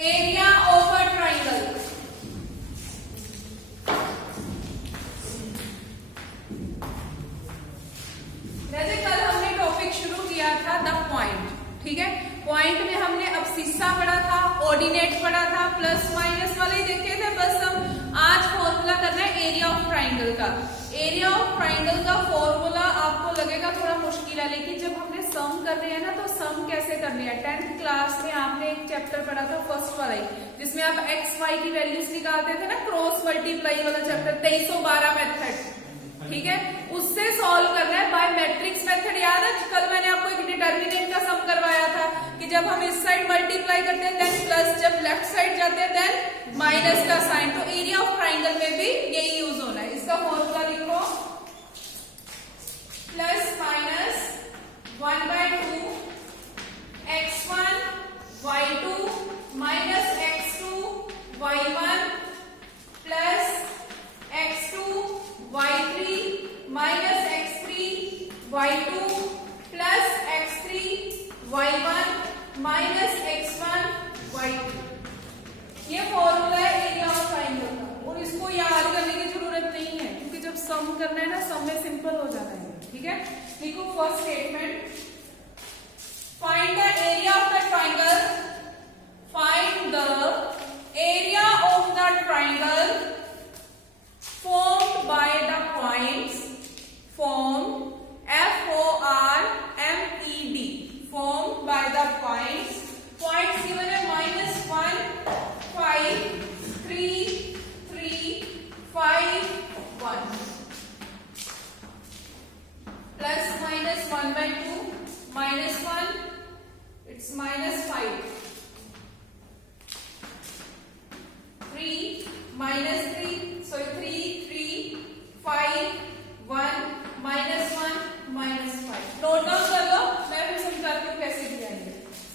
Area of a triangle. जैसे कल हमने टॉपिक शुरू किया था द पॉइंट, ठीक है। पॉइंट में हमने अब्सिस्सा पढ़ा था, ऑर्डिनेट पढ़ा था, प्लस माइनस वाले देखे थे। बस हम आज फॉर्मूला करना है एरिया ऑफ ट्राइंगल का। एरिया ऑफ ट्राइंगल का फॉर्मूला आपको लगेगा थोड़ा मुश्किल है, लेकिन जब हमने सम कर रहे हैं ना, तो सम कैसे करने हैं। 10th क्लास में आपने एक चैप्टर पढ़ा था फर्स्ट वाला ही, जिसमें आप एक्स वाई की वैल्यूज निकालते थे ना, क्रॉस मल्टीप्लाई वाला चैप्टर 2312 मेथड, ठीक है। उससे सॉल्व करना है बाय मैट्रिक्स मेथड। याद है कल मैंने आपको एक डिटर्मिनेंट का सम करवाया था कि जब हम इस साइड मल्टीप्लाई करते हैं देन प्लस, जब लेफ्ट साइड जाते हैं देन माइनस का साइन। तो एरिया ऑफ ट्राइंगल में भी यही यूज होना है। इसका फॉर्मूला लिखो, plus minus 1/2 x1 y2 minus x2 y1 plus x2 y3 minus x3 y2 plus x3 y1 minus x1 y2। ये फॉर्मूला है एरिया ऑफ ट्राइंगल का, और इसको याद करने की जरूरत नहीं है, क्योंकि जब सम करना है ना, सम में सिंपल हो जाता है, ठीक है। देखो first statement, find the area of the triangle. Find the area of the triangle formed by the points, formed F-O-R-M-E-D, formed by the points, points given है -1 5 3 3 5 1 plus minus 1/2 -1, it's -5 3 -3, so 3 3 5 1 -1 -5। Note down कर लो, मैं फिर समझाती हूँ कैसे किया है।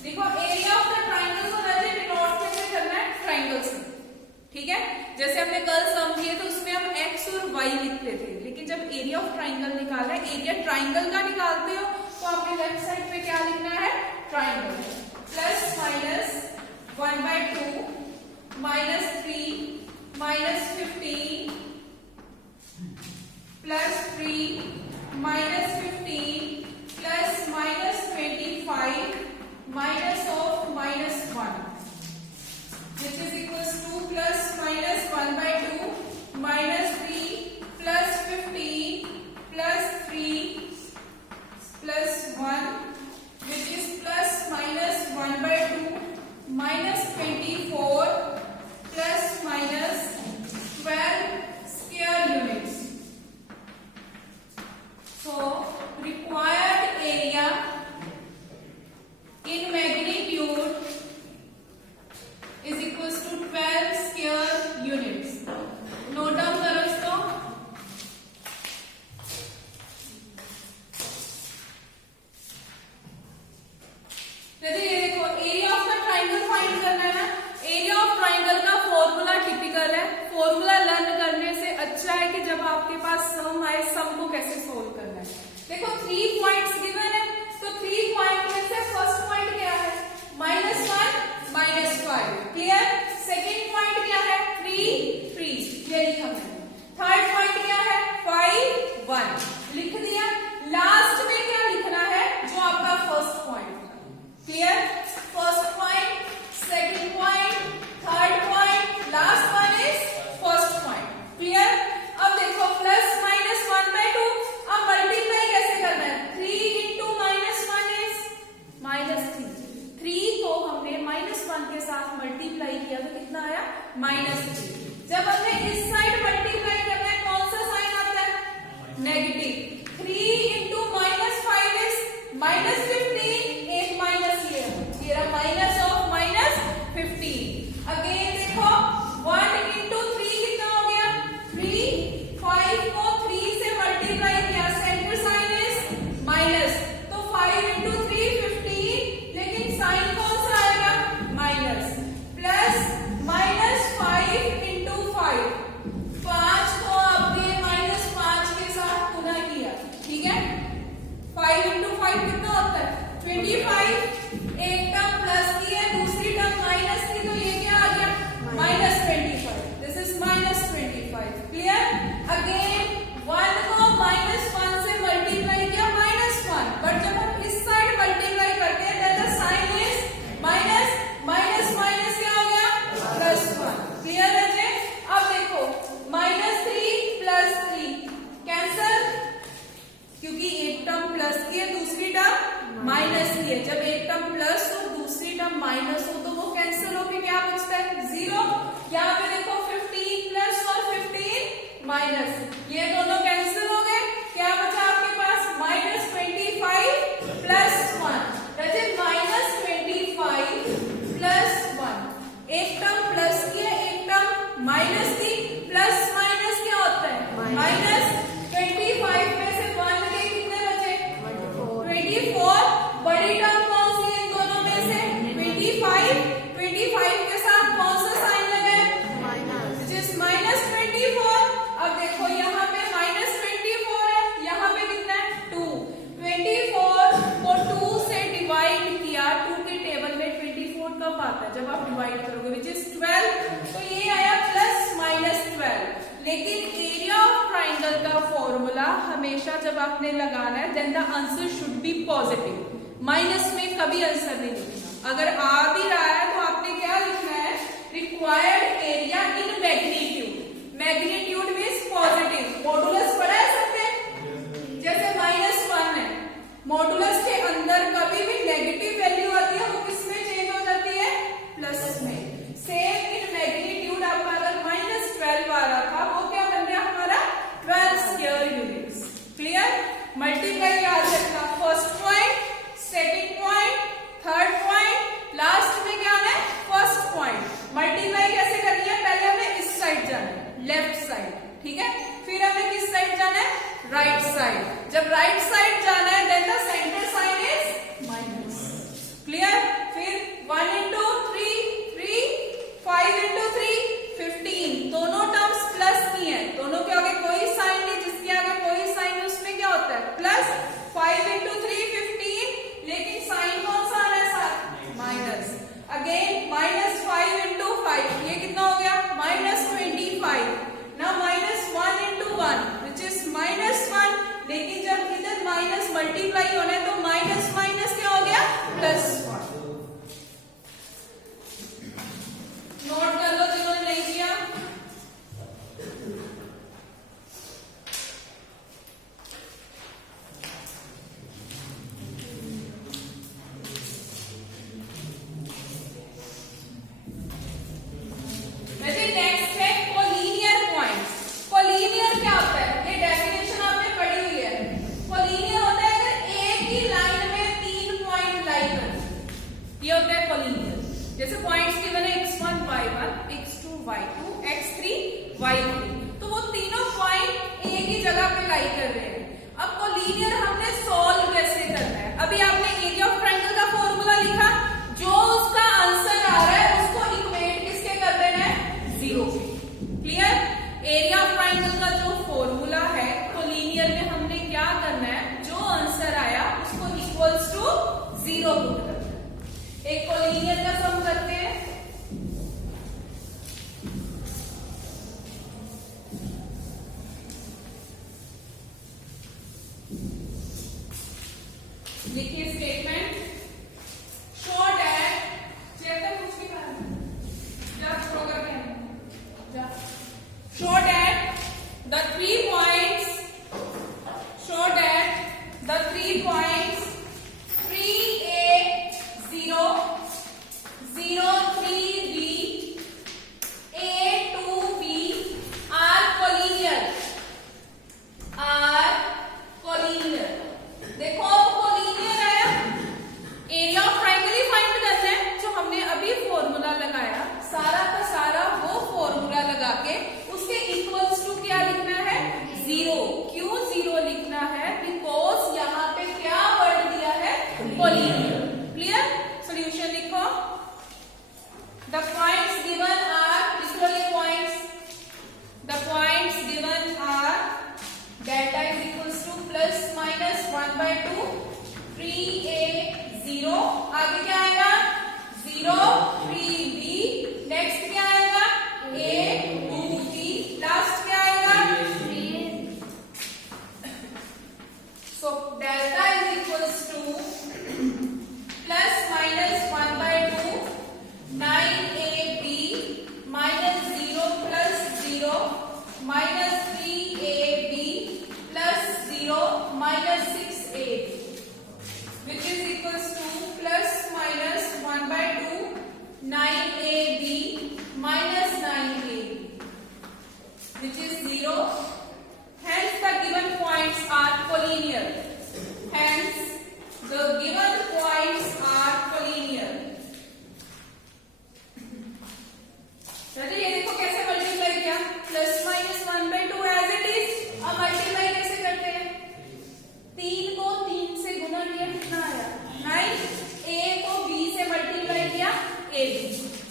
देखो एरिया ऑफ द ट्राइंगल को वैसे डिनोट कैसे करना है, ट्राइंगल से, ठीक है। जैसे हमने कल सम किए तो उसमें हम x और y लिखते थे, लेकिन जब एरिया ऑफ ट्राइंगल निकालना है, एरिया ट्राइंगल का निकालते हो, तो आपने लेफ्ट साइड पे क्या लिखना है, triangle. Plus minus 1/2 -3 -15 plus 3 -15 plus -25 minus of -1, which is equals to plus minus 1/2 -3 plus 15 plus 3 plus 1, which is plus minus 1/2 -24 plus minus 12 square units. So required area in magnitude is equals to 12 square units. Note down करो इसको। ये देखो area of the triangle find करना है ना। Area of triangle का formula typical है। Formula learn करने से अच्छा है कि जब आपके पास सम आए, सम को कैसे सोल्व करना है। देखो 3 पॉइंट्स गिवन है, तो 3 पॉइंट में से फर्स्ट पॉइंट क्या है, -1 -5, क्लियर। सेकेंड पॉइंट क्या है, 3 3, ये लिखा मैंने। थर्ड पॉइंट क्या है, 5 1, लिख दिया। लास्ट में क्या लिखना है, जो आपका फर्स्ट पॉइंट था, clear. First point, second point, third point, last one is first point, clear. अब देखो प्लस माइनस 1/2, अब मल्टीप्लाई कैसे करना है, 3 into -1 is -3। 3 को हमने -1 के साथ मल्टीप्लाई किया तो कितना आया, -3। जब हमने इस साइड मल्टीप्लाई करना है, कौन सा साइन आता है, नेगेटिव। 3 into -5 is -15, एक माइनस ये रहा माइनस ऑफ -15। अगेन देखो 1 into 3 कितना हो गया, 3, 5 को 3 से मल्टीप्लाई किया, सेंटर साइन इज माइनस, तो 5 into 3 15, लेकिन साइन कौन सा आएगा, माइनस। प्लस -5 into 5, 5 को आपने -5 के साथ पुनः 25 के साथ कौन सा साइन लगा है? माइनस, जिस -24। अब देखो यहाँ पे -24 है, यहाँ पे कितना है 2। 24 को 2 से डिवाइड किया, 2 के टेबल में 24 कब आता है? जब आप डिवाइड करोगे, विच इज 12। तो ये आया +-12। लेकिन एरिया ऑफ ट्राइंगल का फॉर्मूला हमेशा जब आपने लगाना है, then the answer should be positive. Minus में कभी आंसर नहीं लिखना। अगर आ भी रहा है तो आपने क्या लिखना है? Required area in magnitude. Magnitude means positive. Modulus पढ़ा है सबने? जैसे -1 है, मॉडुलस के अंदर कभी भी नेगेटिव वैल्यू आती है, वो किस में चेंज हो जाती है? प्लस में। सेम इन मैग्नीट्यूड आपका अगर -12 आ रहा था, वो क्या बन गया हमारा? 12 स्क्वायर यूनिट्स। क्लियर? मल्टीप्लाई याद रखना। First point, second point, third point, last में क्या आना है? First point. मल्टीप्लाई कैसे करनी है? पहले हमें इस साइड जाना है, लेफ्ट साइड, ठीक है? फिर हमें किस साइड जाना है? Right side. जब राइट साइड जाना है, then the centre sign is minus. Clear? फिर 1 into 3, 3, 5 into 3, 15। दोनों टर्म्स प्लस की हैं, दोनों के आगे कोई साइन नहीं, जिसके आगे कोई साइन है उसमें क्या होता है? प्लस। 5 into 3, 15, लेकिन साइन कौन सा आ रहा है साथ? माइनस। अगेन -5 into 5, ये कितना हो गया? -25। ना -1 into 1 विच इज -1। लेकिन जब इधर माइनस मल्टीप्लाई होना है तो माइनस माइनस क्या हो गया? +1। नोट कर लो जिन्होंने नहीं किया। नेक्स्ट है कोलिनियर पॉइंट्स। कोलिनियर क्या होता है? ये डेफिनेशन आपने पढ़ी हुई है। कोलिनियर होता है अगर एक ही लाइन में 3 पॉइंट लाई करते, ये होता है कोलिनियर। जैसे पॉइंट्स गिवन है x1 y1, x2 y2, x3 y3, तो वो तीनों पॉइंट एक ही जगह पे लाई कर रहे हैं। अब कोलिनियर हमने सॉल्व कैसे करना है? अभी आपने एरिया ऑफ ट्रायंगल का फॉर्मूला लिखा, जो उसका आंसर आ रहा है उसको इक्वेट किसके कर देना है? 0 पे। क्लियर? एरिया ऑफ ट्रायंगल का जो फॉर्मूला है कोलिनियर में हमने क्या करना है? जो आंसर आया उसको इक्वल्स टू 0 पुट करना है। एक कोलिनियर का सम करते हैं। लिखिए स्टेटमेंट। शो दैट, चेक कुछ भी करना, जस्ट शो करके जा। Show that the 3 points, show that the 3 points 3A 0, AB।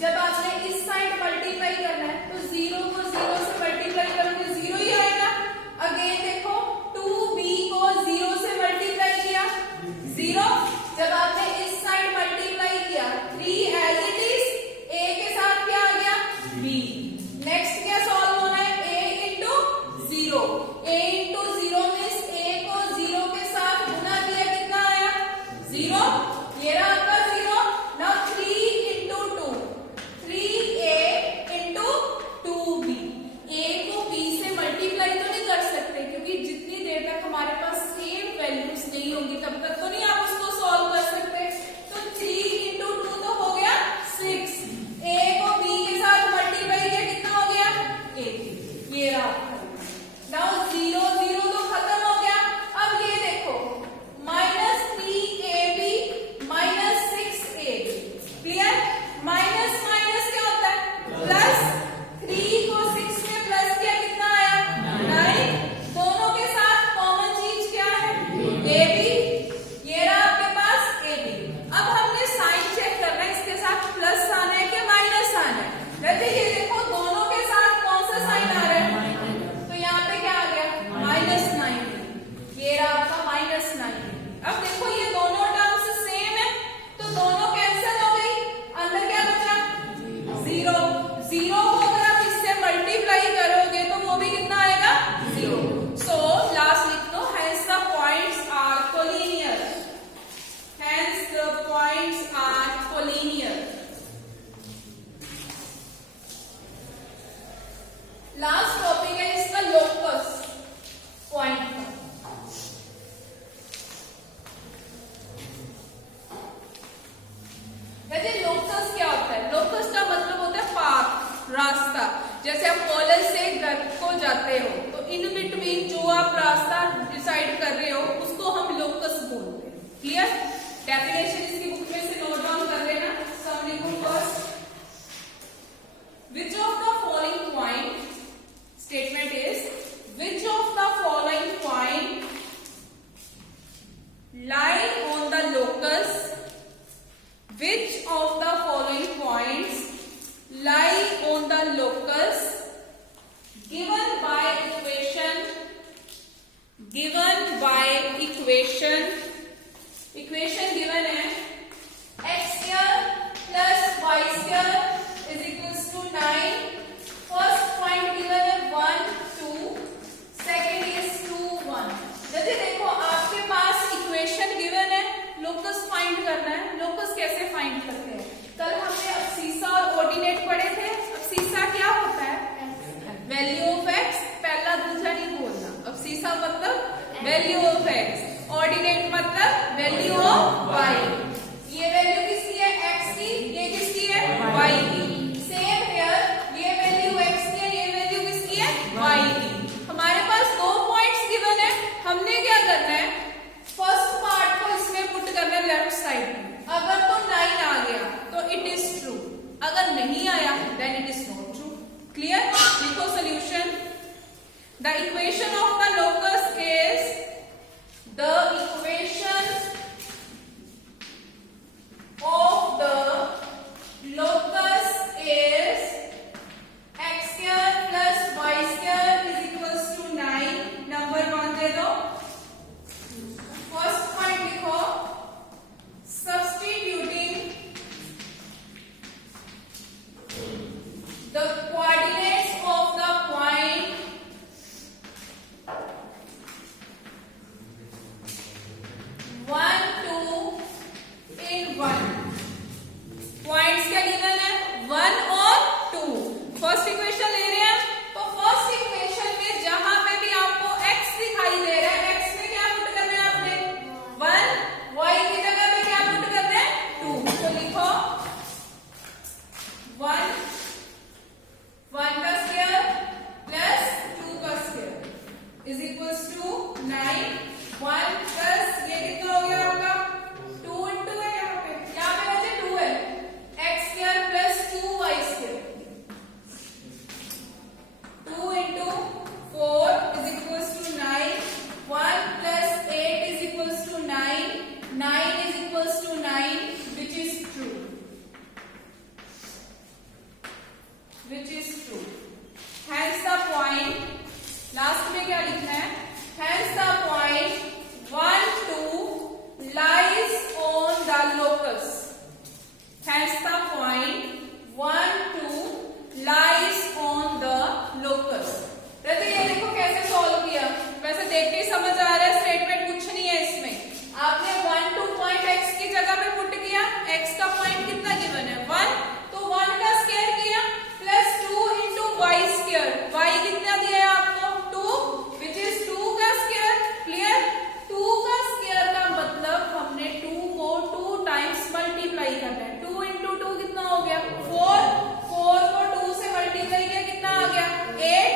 जब आपने इस साइड मल्टीप्लाई करना है तो 0 को 0 से मल्टीप्लाई करोगे 0 ही आएगा। अगेन देखो 2B को 0 से मल्टीप्लाई किया 0। जब आपने इस साइड मल्टीप्लाई किया 3 एज इट इज, A के साथ क्या आ गया B। नेक्स्ट क्या सॉल्व होना है, A into 0। A into 0 means A को 0 के साथ गुना किया, कितना आया 0। ये रहा आपका 0। Now 3 into 2, 3A into 2B। A को B से मल्टीप्लाई तो नहीं कर सकते क्योंकि जितनी देर तक हमारे पास सेम वैल्यूज नहीं होंगी तब तक तो नहीं आप उसको सॉल्व कर सकते। तो 3 इंटू 2 तो हो गया 6। A को B के साथ मल्टीप्लाई किया, कितना हो गया 8। ये रहा। नाउ 0 0 तो खत्म हो गया। अब ये देखो -3AB minus 6AB। Clear? Minus minus क्या होता है प्लस। 3 को 6 में प्लस किया, कितना आया 9। दोनों के साथ कॉमन चीज क्या है AB। ये रहा आपके पास AB। अब हमने साइन चेक करना है, इसके साथ प्लस आना है कि माइनस आना है। वैसे ये देखो दोनों के साथ कौन सा साइन आ रहा है, तो यहाँ पे क्या आ गया -9। ये रहा आपका -9। अब देखो ये दोनों टर्म्स सेम है तो दोनों कैंसिल हो गई, अंदर क्या बचा 0। 0 को अगर आप इससे मल्टीप्लाई करोगे तो वो भी कितना आएगा 0। सो लास्ट लिख दो, hence the points are collinear. Hence the points are collinear. Last topic है इसका लोकस पॉइंट का। वैसे लोकस क्या होता है, लोकस का मतलब होता है पाथ, रास्ता। जैसे आप कॉलेज से घर को जाते हो तो इन बिटवीन जो आप रास्ता डिसाइड कर रहे हो उसको हम लोकस बोलते हैं। क्लियर? डेफिनेशन इसकी बुक में से नोट डाउन कर लेना। सम लिखो first, which of the following point statement is which of the following point lie on the locus, which of the following points lie on the locus given by equation, given by equation given है x square plus y square is equals to 9। First point given है 1 2, second is 2 1। जैसे देखो आपके पास equation given है, locus find करना है। Locus कैसे find करते हैं, कल हमने अब्सीसा और ऑर्डिनेट पढ़े थे। अब्सीसा क्या होता है, वैल्यू ऑफ x। पहला दूसरा नहीं बोलना। अब्सीसा मतलब वैल्यू ऑफ x, ऑर्डिनेट मतलब वैल्यू ऑफ y। ये वैल्यू किसकी है x की, ये किसकी है y की। सेम हियर, ये वैल्यू x की है, ये वैल्यू किसकी है y की। हमारे पास 2 पॉइंट्स गिवन है, हमने क्या करना है फर्स्ट पार्ट को इसमें पुट करना है लेफ्ट साइड में। अगर तो 9 आ गया तो इट इज ट्रू, अगर नहीं आया then it is not true. Clear? लिखो solution. The equation of the locus is the equation of the locus is x square plus y square is equals to 9। Number 1 दे दो। First point लिखो, substituting the coordinates of the point points क्या given है 1 और 2। First equation ले रहे हैं तो first equation में जहां पे भी आपको x दिखाई दे रहा है, x में क्या पुट करना है आपने 1, y की जगह पे क्या पुट करना है 2। तो लिखो 1 has the point 1 2 lies on the locus। रहते ये देखो कैसे सॉल्व किया, वैसे देख के ही समझ आ रहा है स्टेटमेंट कुछ नहीं है इसमें। आपने 1 2 पॉइंट x की जगह पे पुट किया, x का पॉइंट कितना गिवन है 1, तो 1 का स्क्वायर किया plus 2 into y square, y कितना दिया है आपको 2 विच इज 2 का स्क्वायर। क्लियर, 2 का स्क्वायर का मतलब हमने 2 को 2 टाइम्स मल्टीप्लाई करना है। 2 इंटू 2 कितना हो गया 4, 4 को 2 से मल्टीप्लाई किया कितना आ गया 8,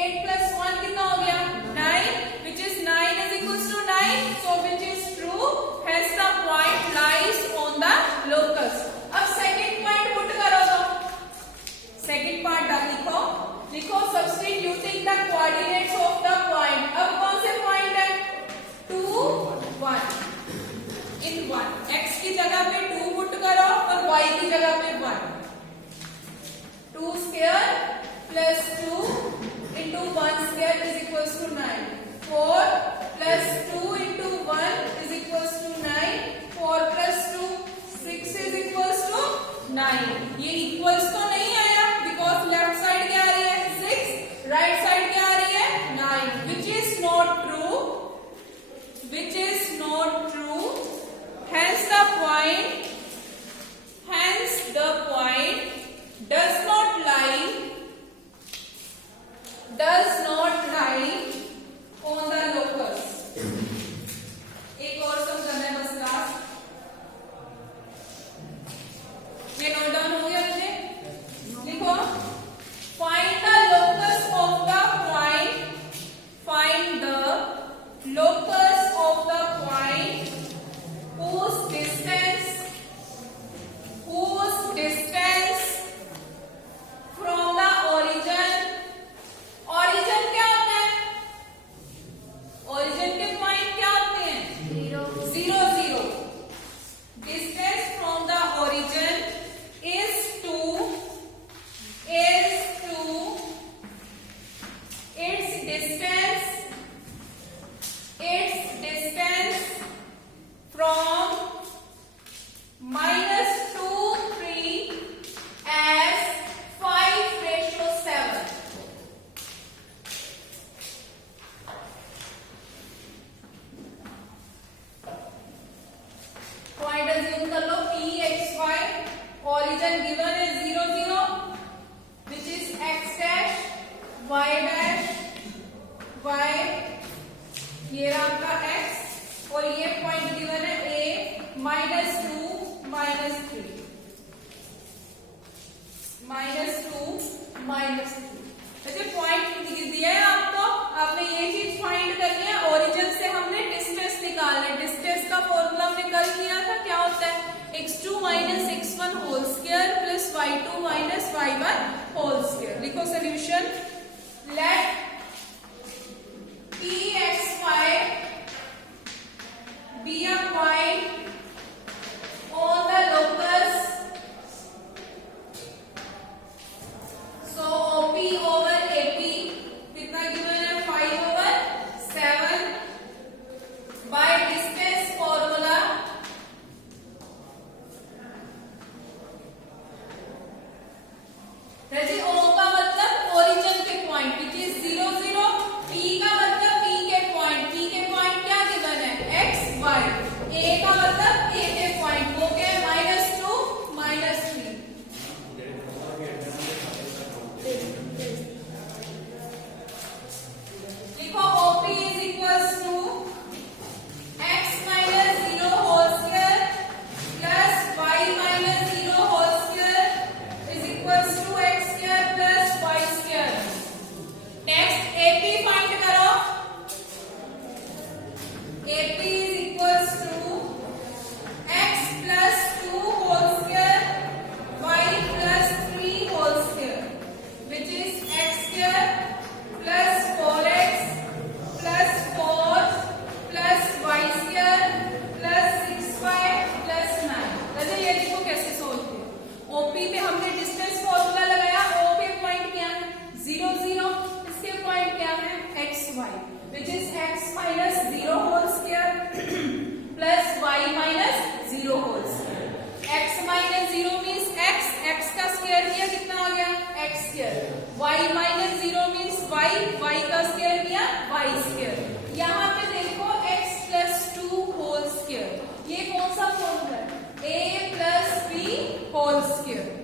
8 प्लस 1 कितना हो गया 9 which is 9 is equals to 9, so which is true, has the point lies on the locus. अब सेकंड पॉइंट पुट करो, तो सेकंड पार्ट लिखो, लिखो substituting the coordinates of the point. अब कौन से पॉइंट है 2 1 इन 1, x की जगह पे 2 पुट करो और y की जगह पे 1, 2 square plus 2 into 1 square is equals to 9, 4 plus 2 into 1 is equals to 9, 4 plus 2 6 is equals to 9। ये इक्वल्स तो नहीं आया बिकॉज लेफ्ट साइड क्या आ रही है 6, राइट साइड क्या आ रही है 9, which is not true, which is not true, hence the point does not lie on the locus। एक और समझाना है बस लास्ट, ये नोट डाउन हो गया मुझे, लिखो find the locus of the point, find the locus of the point whose distance from the origin, origin क्या होता है, origin के पॉइंट क्या होते हैं 0 0, distance from the origin is to its distance from -2 3 as 5:7। Point assume कर लो PXY, origin given है 0 0 which is x dash y dash y, ये रहा आपका x और ये पॉइंट गिवन है A -2 -3, -2 -3। अच्छा पॉइंट दिया है आपको, आपने ये चीज फाइंड करनी है, ओरिजिन से हमने डिस्टेंस निकालना है। डिस्टेंस का फॉर्मूला हमने कल किया था, क्या होता है x2 - x1 whole square plus y2 - y1 whole square. लिखो solution, let PXY be a point on the locus, so OP over AP कितना गिवन है 5/7 by distance formula, O का मतलब ओरिजिन के पॉइंट विच इज 0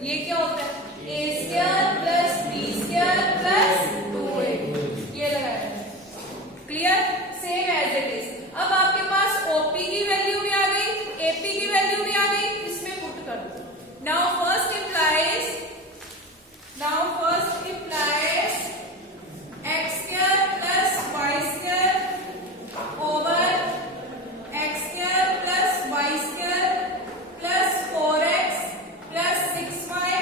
ये क्या होता है a square plus b square plus 2a, ये लगाया। Clear, same as it is. अब आपके पास OP की वैल्यू भी आ गई, AP की वैल्यू भी आ गई, इसमें पुट कर दो। Now first implies x square plus y square over x square plus y square plus 4x plus 6y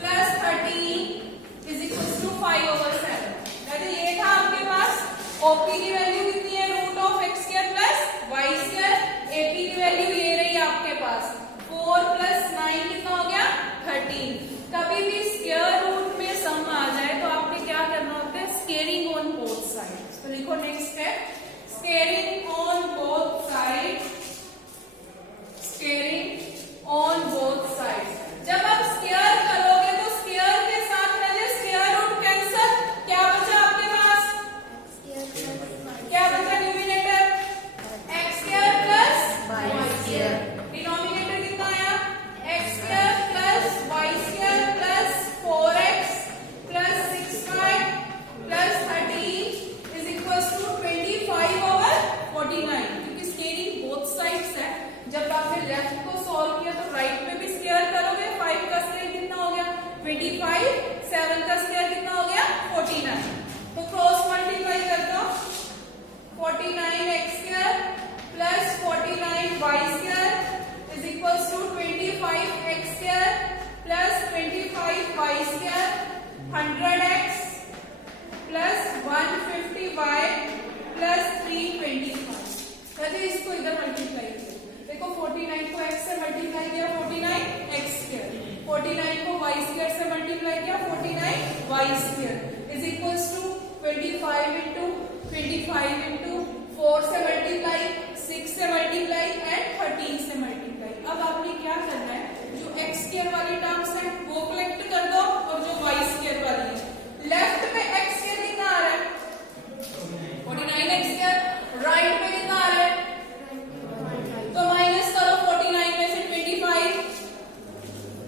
plus 13 is equals to 5/7। ये था आपके पास OP की वैल्यू कितनी है, root of x square plus y square। AP की value ये रही आपके पास 4 plus 9 कितना हो गया 13। कभी भी स्क्वायर रूट में सम आ जाए तो आपने क्या करना होता है, स्केयरिंग ऑन बोथ साइड्स। तो लिखो next step, squaring on both sides, squaring on both sides. जब आप स्क्वायर करोगे तो स्क्वायर के साथ पहले स्क्वायर रूट कैंसल, क्या बचा आपके पास, क्या बचा numerator x square plus y square, denominator कितना आया x square plus y square plus 4x plus 6y plus 13 is equals to 25/49, क्योंकि स्केयरिंग बोथ साइड्स है। जब आपने लेफ्ट को सॉल्व किया तो राइट में भी स्क्वायर करोगे, 5 का स्क्वायर कितना हो गया 25, 7 का स्क्वायर कितना हो गया 49। तो क्रॉस मल्टीप्लाई कर दो, 49x square plus 49y square is equals to 25x square plus 25y square 100x plus 150y plus 325। कहते इसको इधर मल्टीप्लाई किया, देखो 49 को x से मल्टीप्लाई किया 49x स्क्वायर, 49 को y स्क्वायर से मल्टीप्लाई किया 49y square is equals to 25 into 4 से मल्टीप्लाई, 6 से मल्टीप्लाई एंड 13 से मल्टीप्लाई। अब आपने क्या करना है, जो x स्क्वायर वाली टर्म्स है वो कलेक्ट कर दो और जो y स्क्वायर वाली है, लेफ्ट में x स्क्वायर कितना आ रहा है 49x स्क्वायर, राइट में कितना आ रहा है, तो माइनस करो 49 में से 25,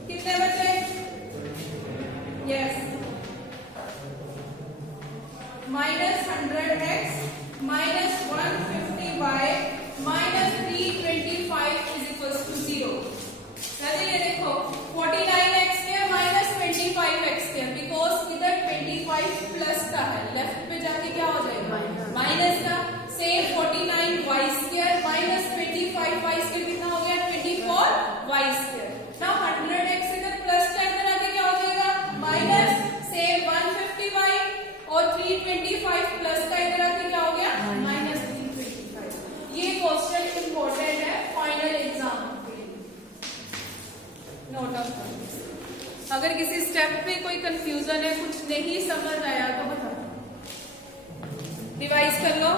कितने बचे, yes minus 100x minus 150y minus 325 is equals to 0। ये देखो 49x square minus 25x square, because इधर 25 प्लस का है, लेफ्ट पे जाके क्या हो जाएगा माइनस का। Same 49y square minus 25y square कितना हो गया 24y स्क्वायर। नाउ 100x इधर प्लस का इधर आके क्या हो जाएगा माइनस, सेम 150y और 325 प्लस का इधर आके क्या हो गया माइनस 325। ये क्वेश्चन इंपॉर्टेंट है फाइनल एग्जाम के लिए, नोट डाउन। अगर किसी स्टेप पे कोई कंफ्यूजन है, कुछ नहीं समझ आया तो बता, रिवाइज कर लो।